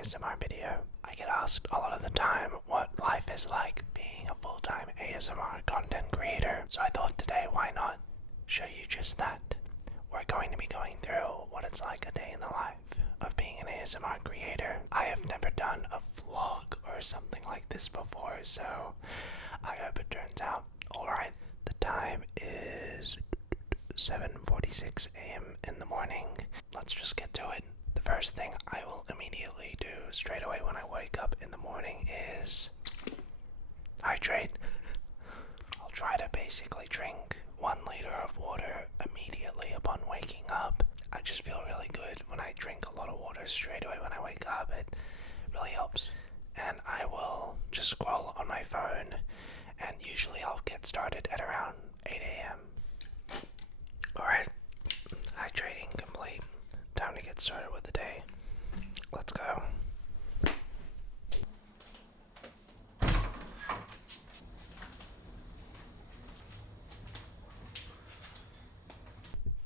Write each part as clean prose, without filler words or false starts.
ASMR video. I get asked a lot of the time what life is like being a full-time ASMR content creator, so I thought today why not show you just that. We're going to be going through what it's like a day in the life of being an ASMR creator. I have never done a vlog or something like this before, so I hope it turns out alright. The time is 7:46 a.m. in the morning. Let's just get to it. The first thing I will immediately do straight away when I wake up in the morning is hydrate. I'll try to basically drink 1 liter of water immediately upon waking up. I just feel really good when I drink a lot of water straight away when I wake up. It really helps. And I will just scroll on my phone, and usually I'll get started at around 8 a.m. Alright, hydrating complete. Time to get started with the day. Let's go.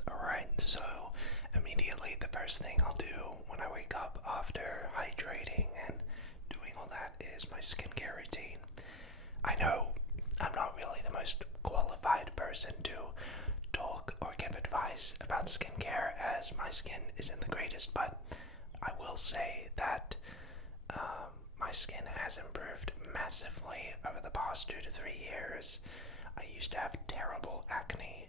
Alright, so immediately the first thing I'll do when I wake up after hydrating and doing all that is my skincare routine. I know I'm not really the most qualified person to talk or give advice about skincare as my skin isn't the greatest, but I will say that my skin has improved massively over the past 2 to 3 years. I used to have terrible acne,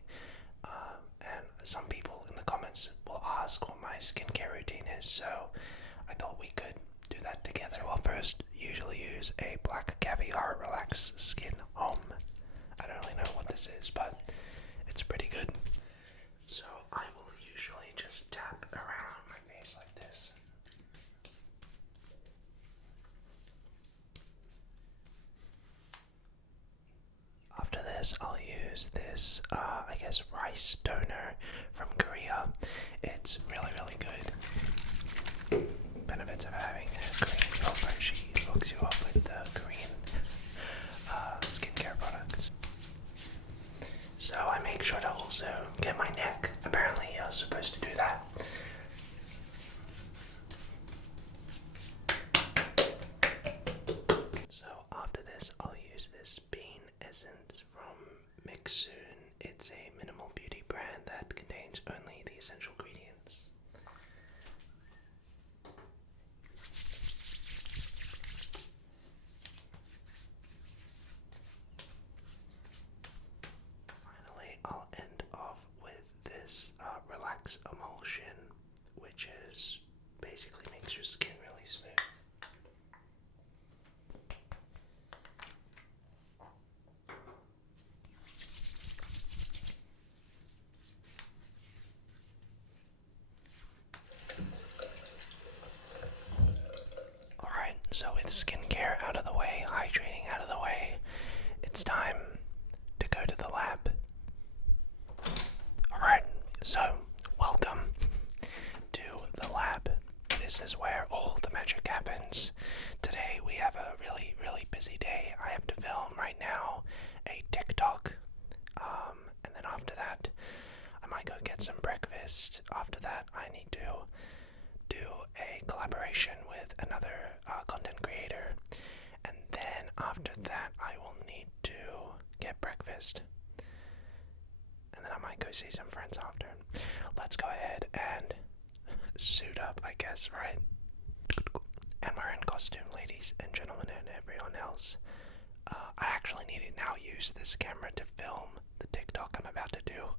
and some people in the comments will ask what my skincare routine is, so I thought we could do that together. So I'll first usually use a black caviar relax skin home. I don't really know what this is, but it's pretty good. So I will usually just tap around my face like this. After this, I'll use this, I guess, rice toner from Korea. It's really, really good. Benefits of having a Korean girlfriend: she hooks you up with the Korean skincare products. So I make sure to also get my neck. Apparently I was supposed to do that. So after this, I'll use this bean essence from Mixsoon. It's a minimal beauty brand that contains only the essential ingredients. Finally, I'll end off with this relax emulsion, which is basically makes your skin really smooth. Alright, so with skincare out of the way, hydrating out of the way, it's time to go to the lab. Alright, so welcome to the lab. This is where all the magic happens. Today we have a really, really busy day. I have to film right now a TikTok, and then after that I might go get some breakfast. After that I need to do a collaboration with another content creator, and then after that I will need to get breakfast, and then I might go see some friends after. Let's go ahead and suit up, I guess, right? And we're in costume, ladies and gentlemen, and everyone else. I actually need to now use this camera to film the TikTok I'm about to do,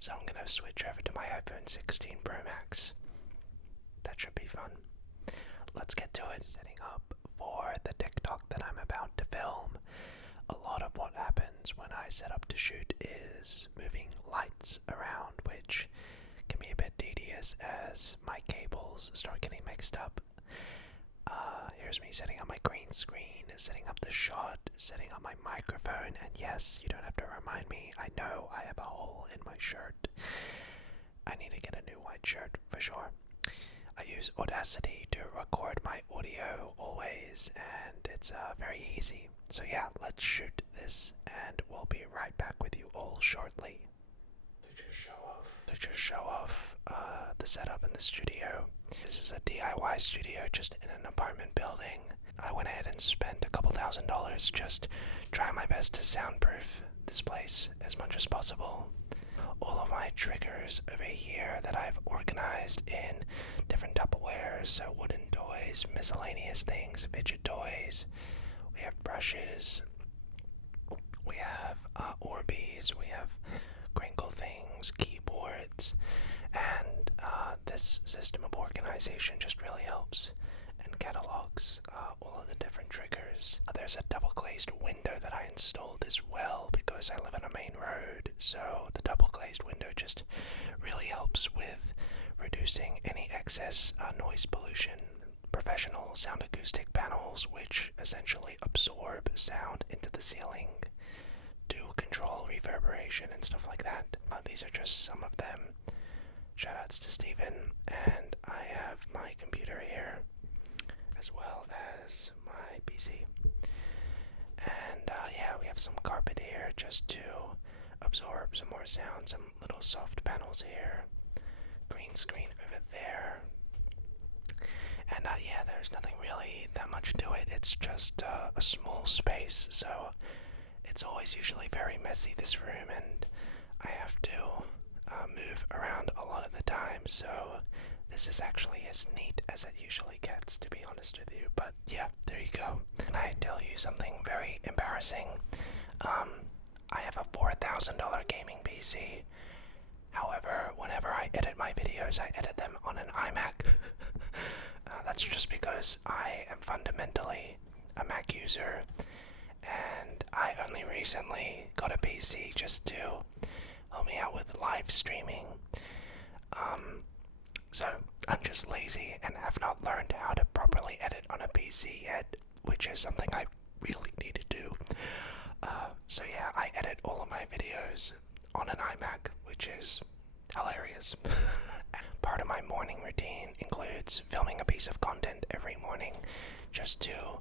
so I'm gonna switch over to my iPhone 16 Pro Max. That should be fun. Let's get to it. Setting up for the TikTok that I'm about to film. A lot of what happens when I set up to shoot is moving lights around, which can be a bit tedious as my cables start getting mixed up. Here's me setting up my green screen, setting up the shot, setting up my microphone, and yes, you don't have to remind me, I know I have a hole in my shirt. I need to get a new white shirt for sure. I use Audacity to record my audio always, and it's very easy. So yeah, let's shoot this, and we'll be right back with you all shortly. To just show off To just show off the setup in the studio. This is a DIY studio just in an apartment building. I went ahead and spent a couple $1,000s just trying my best to soundproof this place as much as possible. All of my triggers over here that I've organized in different Tupperwares, so wooden toys, miscellaneous things, fidget toys. We have brushes, we have Orbeez, we have crinkle things, keyboards, and this system of organization just really helps and catalogs all of the different triggers. There's a double glazed window that I installed as well because I live on a main road, so the double glazed window just really helps with reducing any excess noise pollution. Professional sound acoustic panels which essentially absorb sound into the ceiling to control reverberation and stuff like that. These are just some of them. Shoutouts to Steven, and I have my computer here as well as my PC. And yeah, we have some carpet here just to absorb some more sound, some little soft panels here, green screen over there. And yeah, there's nothing really that much to it. It's just a small space, so it's always usually very messy, this room, and I have to move around a lot of the time, so this is actually as neat as it usually gets, to be honest with you. But yeah, there you go. Can I tell you something very embarrassing? I have a $4,000 gaming PC. However, whenever I edit my videos, I edit them on an iMac. That's just because I am fundamentally a Mac user, and I only recently got a PC just to help me out with live streaming. So I'm just lazy and have not learned how to properly edit on a PC yet, which is something I really need to do. So yeah, I edit all of my videos on an iMac, which is hilarious. Part of my morning routine includes filming a piece of content every morning just to,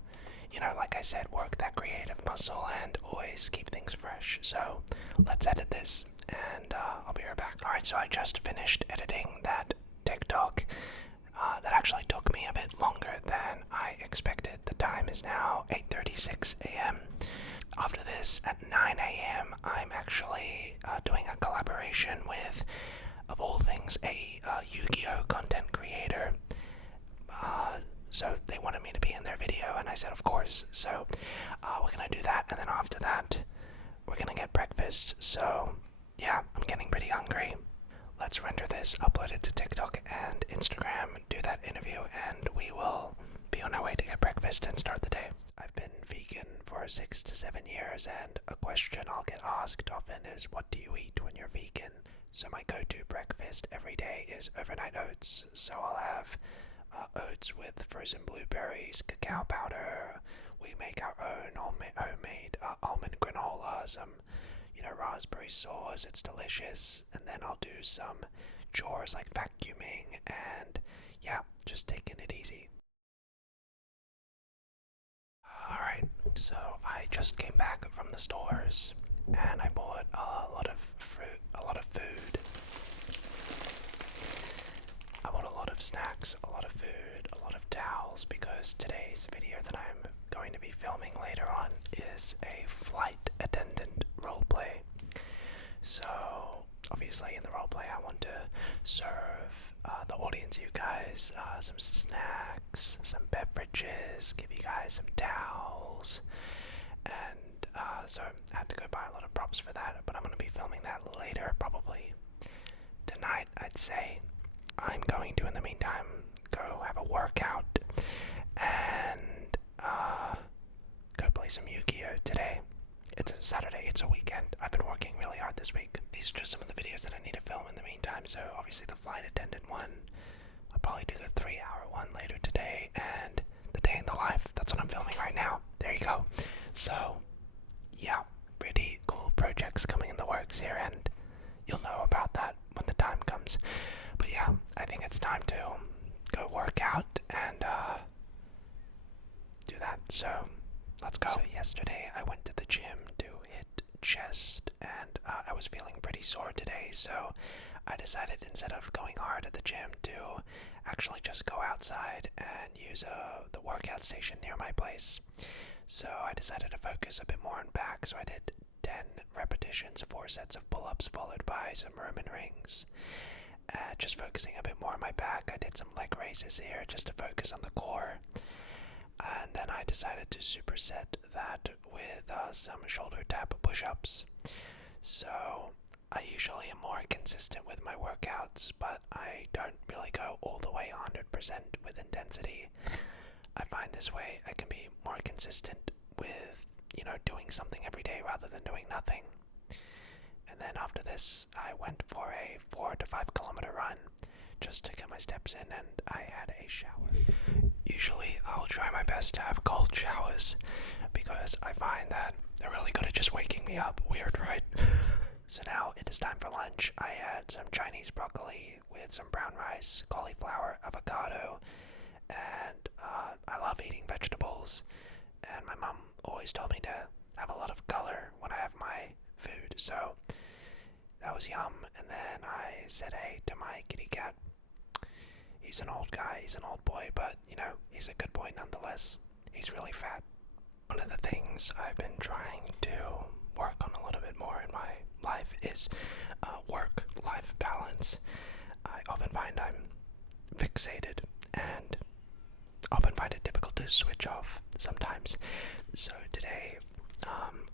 you know, like I said, work that creative muscle and always keep things fresh. So let's edit this, and I'll be right back. Alright, so I just finished editing that TikTok. That actually took me a bit longer than I expected. The time is now 8:36 a.m. After this, at 9 a.m., I'm actually doing a collaboration with, of all things, a Yu-Gi-Oh! Content creator. So they wanted me to be in their video, and I said, of course. So we're gonna do that, and then after that, we're gonna get breakfast. So yeah, I'm getting pretty hungry. Let's render this, upload it to TikTok and Instagram, do that interview, and we will be on our way to get breakfast and start the day. I've been vegan for 6 to 7 years, and a question I'll get asked often is, what do you eat when you're vegan? So my go-to breakfast every day is overnight oats. So I'll have oats with frozen blueberries, cacao powder. We make our own homemade almond granola, some, raspberry sauce. It's delicious. And then I'll do some chores like vacuuming and, yeah, just taking it easy. Alright, so I just came back from the stores and I bought a lot of fruit, a lot of food. I bought a lot of snacks, a lot of food, a lot of towels, because today's video that I'm going to be filming later on is a flight attendant roleplay. So obviously in the roleplay I want to serve the audience, you guys, some snacks, some beverages, give you guys some towels, and so I had to go buy a lot of props for that, but I'm going to be filming that later, probably tonight, I'd say. I'm going to, in the meantime, go have a workout and go play some Yu-Gi-Oh! Today. It's a Saturday, it's a weekend. I've been working really hard this week. These are just some of the videos that I need to film in the meantime, so obviously the flight attendant one, I'll probably do the 3-hour one later today, and the day in the life, that's what I'm filming right now. There you go. So, yeah, pretty cool projects coming in the works here, and you'll know about that when the time comes. But yeah, I think it's time to go work out and do that. So let's go. So yesterday I went to the gym to hit chest, and I was feeling pretty sore today, so I decided instead of going hard at the gym to actually just go outside and use the workout station near my place. So I decided to focus a bit more on back, so I did 10 repetitions, 4 sets of pull-ups followed by some Roman rings. Just focusing a bit more on my back. I did some leg raises here just to focus on the core. And then I decided to superset that with some shoulder tap push-ups. So I usually am more consistent with my workouts, but I don't really go all the way 100% with intensity. I find this way I can be more consistent with, doing something every day rather than doing nothing. And then after this, I went for a 4 to 5 kilometer run just to get my steps in, and I had a shower. Usually I'll try my best to have cold showers because I find that they're really good at just waking me up. Weird, right? So now it is time for lunch. I had some Chinese broccoli with some brown rice, cauliflower, avocado, and I love eating vegetables. And my mom always told me to have a lot of color when I have my food, so that was yum. And then I said hey to my kitty cat. He's an old guy, he's an old boy, but he's a good boy nonetheless. He's really fat. One of the things I've been trying to work on a little bit more in my life is work-life balance. I often find I'm fixated and often find it difficult to switch off sometimes. So today,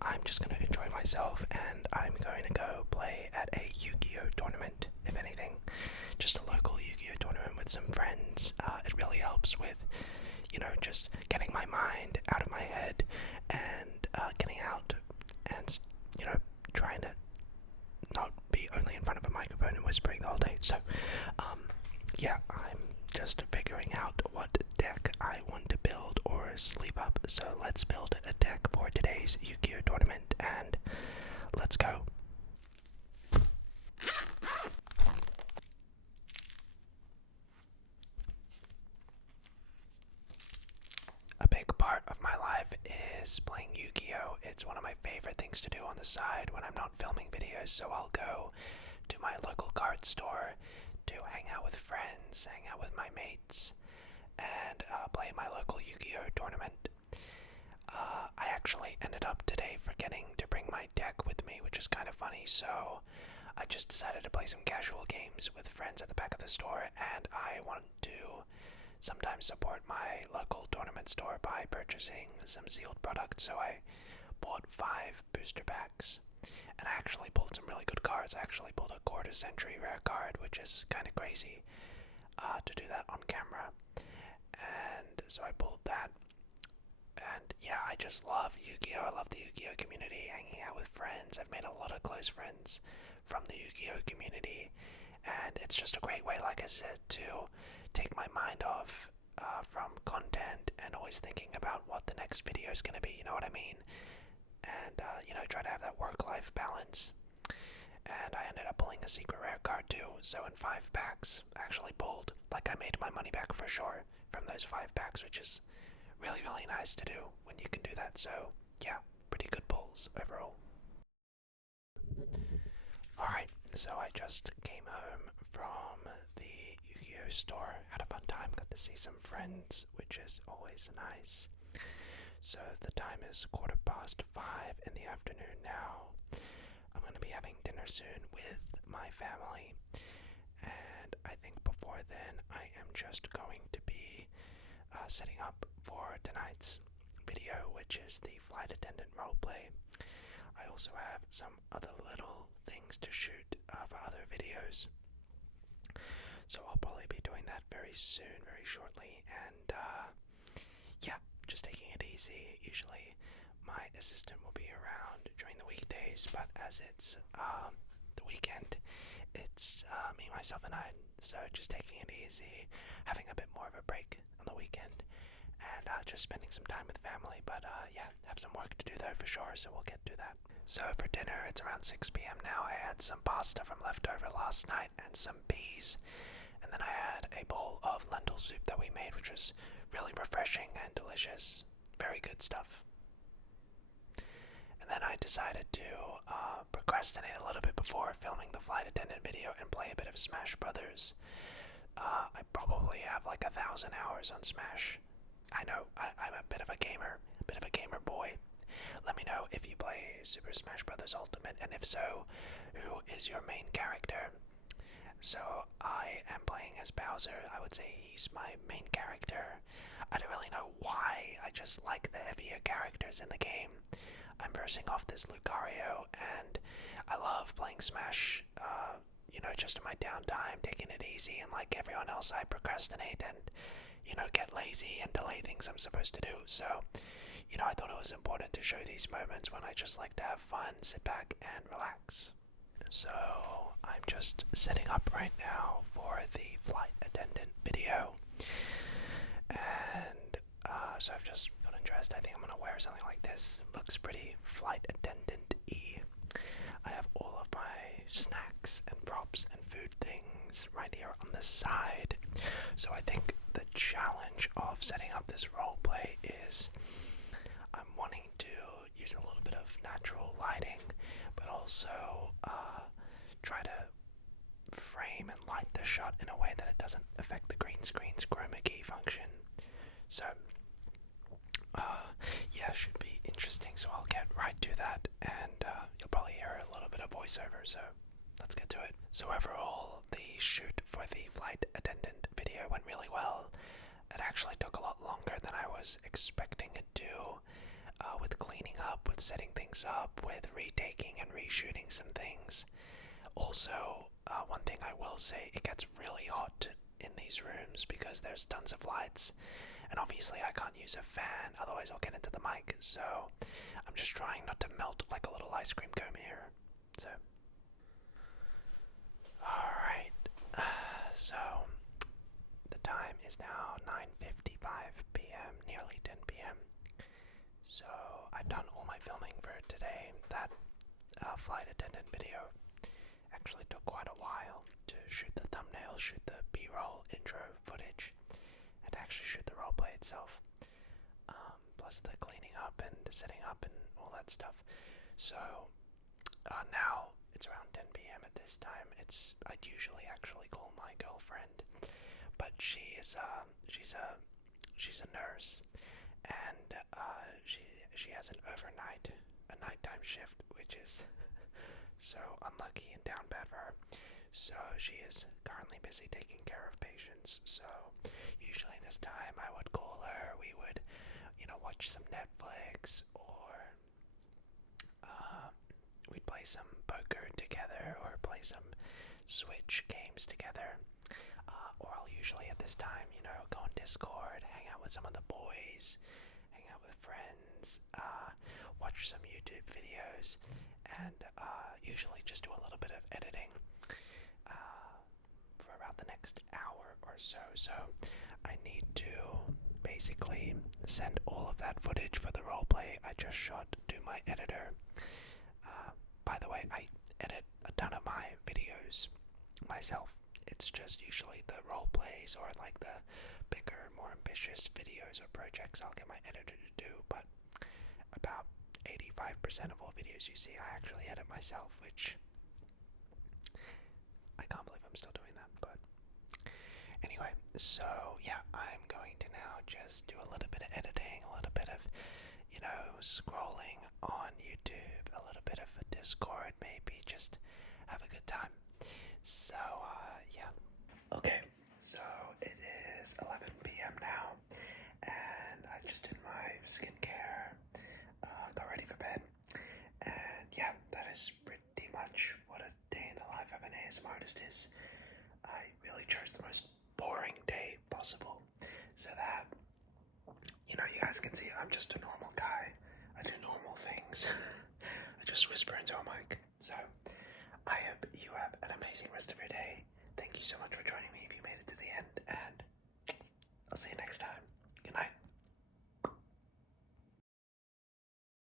I'm just going to enjoy myself, and I'm going to go play at a Yu-Gi-Oh tournament, if anything. Just a local Yu-Gi-Oh tournament with some friends. It really helps with, just getting my mind out of my head and getting out and, trying to not be only in front of a microphone and whispering the whole day. So, I'm just figuring out what deck I want to build or sleep up. So let's build a deck for today's Yu-Gi-Oh tournament, and let's go. A big part of my life is playing Yu-Gi-Oh! It's one of my favorite things to do on the side when I'm not filming videos, so I'll go to my local card store to hang out with friends, hang out with my mates, and play my local Yu-Gi-Oh! Tournament. I actually ended up today forgetting to bring my deck with me, which is kind of funny, so I just decided to play some casual games with friends at the back of the store, and I want to sometimes support my local tournament store by purchasing some sealed products, so I bought 5 booster packs, and I actually pulled some really good cards. I actually pulled a quarter century rare card, which is kind of crazy to do that on camera, and so I pulled that. And yeah, I just love Yu-Gi-Oh! I love the Yu-Gi-Oh! Community, hanging out with friends. I've made a lot of close friends from the Yu-Gi-Oh! Community, and it's just a great way, like I said, to take my mind off from content and always thinking about what the next video is going to be, you know what I mean? And, try to have that work-life balance. And I ended up pulling a secret rare card too, so in 5 packs, I actually pulled, like I made my money back for sure from those 5 packs, which is really, really nice to do when you can do that. So, yeah, pretty good pulls overall. Alright, so I just came home from the Yu-Gi-Oh! Store, had a fun time, got to see some friends, which is always nice. So the time is 5:15 in the afternoon now. I'm going to be having dinner soon with my family, and I think before then I am just going to be setting up for tonight's video, which is the flight attendant roleplay. I also have some other little things to shoot for other videos, so I'll probably be doing that very soon, very shortly, and just taking it easy. Usually my assistant will be around during the weekdays, but as it's the weekend, it's me, myself, and I, so just taking it easy, having a bit more of a break on the weekend, and just spending some time with family, but have some work to do though for sure, so we'll get to that. So for dinner, it's around 6 p.m. now. I had some pasta from leftover last night and some peas, and then I had a bowl of lentil soup that we made, which was really refreshing and delicious. Very good stuff. And then I decided to procrastinate a little bit before filming the flight attendant video and play a bit of Smash Brothers. I probably have like 1,000 hours on Smash. I know, I'm a bit of a gamer boy. Let me know if you play Super Smash Bros. Ultimate, and if so, who is your main character? So, I am playing as Bowser. I would say he's my main character. I don't really know why, I just like the heavier characters in the game. I'm versing off this Lucario, and I love playing Smash, just in my downtime, taking it easy, and like everyone else, I procrastinate and, get lazy and delay things I'm supposed to do. So, I thought it was important to show these moments when I just like to have fun, sit back, and relax. So, I'm just setting up right now for the flight attendant video. And, so I've just gotten dressed. I think I'm gonna wear something like this. Looks pretty flight attendant-y. I have all of my snacks and props and food things right here on the side. So I think the challenge of setting up this roleplay is I'm wanting to use a little bit of natural lighting, but also try to frame and light the shot in a way that it doesn't affect the green screen's chroma key function. So yeah, should be interesting, so I'll get right to that, and you'll probably hear a little bit of voiceover, so let's get to it. So overall, the shoot for the flight attendant video went really well. It actually took a lot longer than I was expecting it to, with cleaning up, with setting things up, with retaking and reshooting some things. Also, one thing I will say, it gets really hot in these rooms because there's tons of lights, and obviously I can't use a fan, otherwise I'll get into the mic, so I'm just trying not to melt like a little ice cream cone here. So, alright, so the time is now 9:55 p.m., nearly 10 p.m. So I've done all my filming for today. That flight attendant video actually took quite a while to shoot the thumbnail, shoot the B-roll intro footage, and actually shoot the roleplay itself. Plus the cleaning up and setting up and all that stuff. So now it's around 10 p.m. at this time. I'd usually actually call my girlfriend, but she's a nurse, and she has a nighttime shift, which is so unlucky and down bad for her. So she is currently busy taking care of patients. So usually this time I would call her, we would, watch some Netflix, or we'd play some poker together, or play some Switch games together. Or I'll usually at this time, go on Discord, hang out with some of the boys, hang out with friends, watch some YouTube videos, and usually just do a little bit of editing for about the next hour or so. So I need to basically send all of that footage for the roleplay I just shot to my editor. By the way, I edit a ton of my videos myself. It's just usually the roleplays or like the bigger, more ambitious videos or projects I'll get my editor to do, but about 85% of all videos you see I actually edit myself, which I can't believe I'm still doing that. But anyway, so yeah, I'm going to now just do a little bit of editing, a little bit of, scrolling on YouTube, a little bit of a Discord, maybe just have a good time. So, yeah. Okay, so it is 11 p.m. now, and I just did my skincare, got ready for bed, and yeah, that is pretty much what a day in the life of an ASMRtist is. I really chose the most boring day possible, so that, you guys can see I'm just a normal guy. I do normal things. I just whisper into a mic. So, I hope you have an amazing rest of your day. Thank you so much for joining me if you made it to the end, and I'll see you next time.